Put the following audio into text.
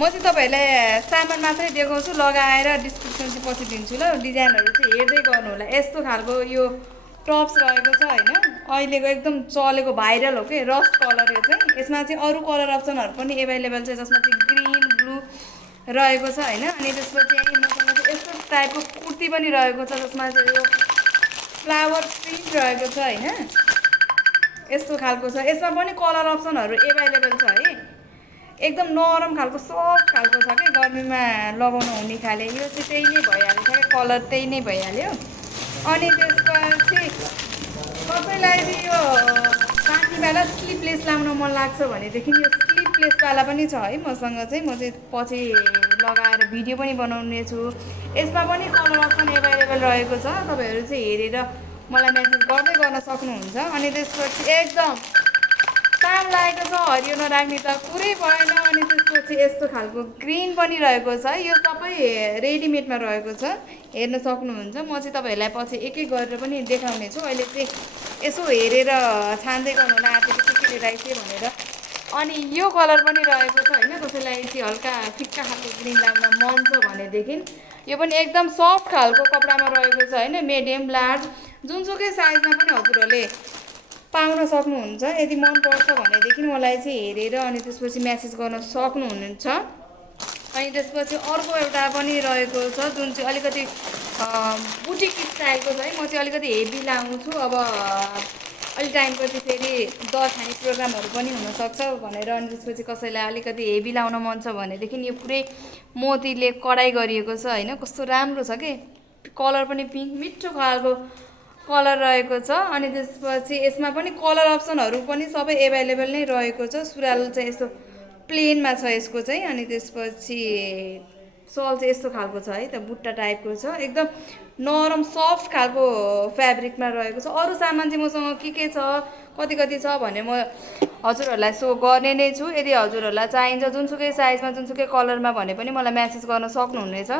म चाहिँ तपाईँहरूलाई सामान मात्रै देखाउँछु, लगाएर डिस्क्रिप्सन चाहिँ पछि दिन्छु ल। डिजाइनहरू चाहिँ हेर्दै गर्नु होला। यस्तो खालको यो टप्स रहेको छ होइन, अहिलेको एकदम चलेको भाइरल हो कि रस्ट कलर। यो चाहिँ यसमा चाहिँ अरू कलर अप्सनहरू पनि एभाइलेबल छ, जसमा चाहिँ ग्रिन ब्लू रहेको छ होइन। अनि त्यसपछि यहीँ मसँग चाहिँ यस्तो टाइपको कुर्ती पनि रहेको छ, जसमा चाहिँ यो फ्लावर प्रिन्ट रहेको छ होइन। यस्तो खालको छ, यसमा पनि कलर अप्सनहरू एभाइलेबल छ है। एकदम नरम खालको सफ्ट खालको छ कि गर्मीमा लगाउनु हुने खाले। यो चाहिँ त्यही नै भइहाल्यो क्या, कलर त्यही नै भइहाल्यो। अनि त्यसपछि कसैलाई चाहिँ यो पार्टीवाला स्लिपलेस लाउन मन लाग्छ भनेदेखि यो स्लिपलेसवाला पनि छ है मसँग चाहिँ। म चाहिँ पछि लगाएर भिडियो पनि बनाउने छु। यसमा पनि कलर अप्सन एभाइलेबल रहेको छ, तपाईँहरू चाहिँ हेरेर मलाई मेसेज गर्दै गर्न सक्नुहुन्छ। अनि त्यसपछि एकदम काम लागेको छ, हरियो नराख्ने त कुरै भएन। अनि त्यसपछि यस्तो खालको ग्रिन पनि रहेको छ, यो सबै रेडिमेडमा रहेको छ, हेर्न सक्नुहुन्छ। म चाहिँ तपाईँहरूलाई पछि एक एक गरेर पनि देखाउने छु। अहिले चाहिँ यसो हेरेर छान्दै गर्नु होला आफूले के लिएर आइसक्यो भनेर। अनि यो कलर पनि रहेको छ होइन, कसैलाई चाहिँ हल्का फिक्का खालको ग्रिन लाउन मन छ भनेदेखि यो पनि एकदम सफ्ट खालको कपडामा रहेको छ होइन। मिडियम लार्ज जुनसुकै साइजमा पनि हजुरहरूले पाउन सक्नुहुन्छ। यदि मनपर्छ भनेदेखि मलाई चाहिँ हेरेर अनि त्यसपछि म्यासेज गर्न सक्नुहुन्छ। अनि त्यसपछि अर्को एउटा पनि रहेको छ, जुन चाहिँ अलिकति बुटिक स्टाइलको छ है। म चाहिँ अलिकति हेभी लाउँछु, अब अलिक टाइमपछि फेरि दसैँ प्रोग्रामहरू पनि हुनसक्छ भनेर। अनि त्यसपछि कसैलाई अलिकति हेभी लाउन मन छ भनेदेखि यो पुरै मोतीले कडाइ गरिएको छ होइन, कस्तो राम्रो छ कि। कलर पनि पिङ्क मिठो खालको कलर रहेको छ। अनि त्यसपछि यसमा पनि कलर अप्सनहरू पनि सबै एभाइलेबल नै रहेको छ। सुरुवाल चाहिँ यस्तो प्लेनमा छ यसको चाहिँ। अनि त्यसपछि सल चाहिँ यस्तो खालको छ है त, बुट्टा टाइपको छ, एकदम नरम सफ्ट खालको फेब्रिकमा रहेको छ। अरू सामान चाहिँ मसँग के छ कति कति छ भने म हजुरहरूलाई सो गर्ने नै छु। यदि हजुरहरूलाई चाहिन्छ जुनसुकै साइजमा जुनसुकै कलरमा भने पनि मलाई म्यासेज गर्न सक्नुहुनेछ।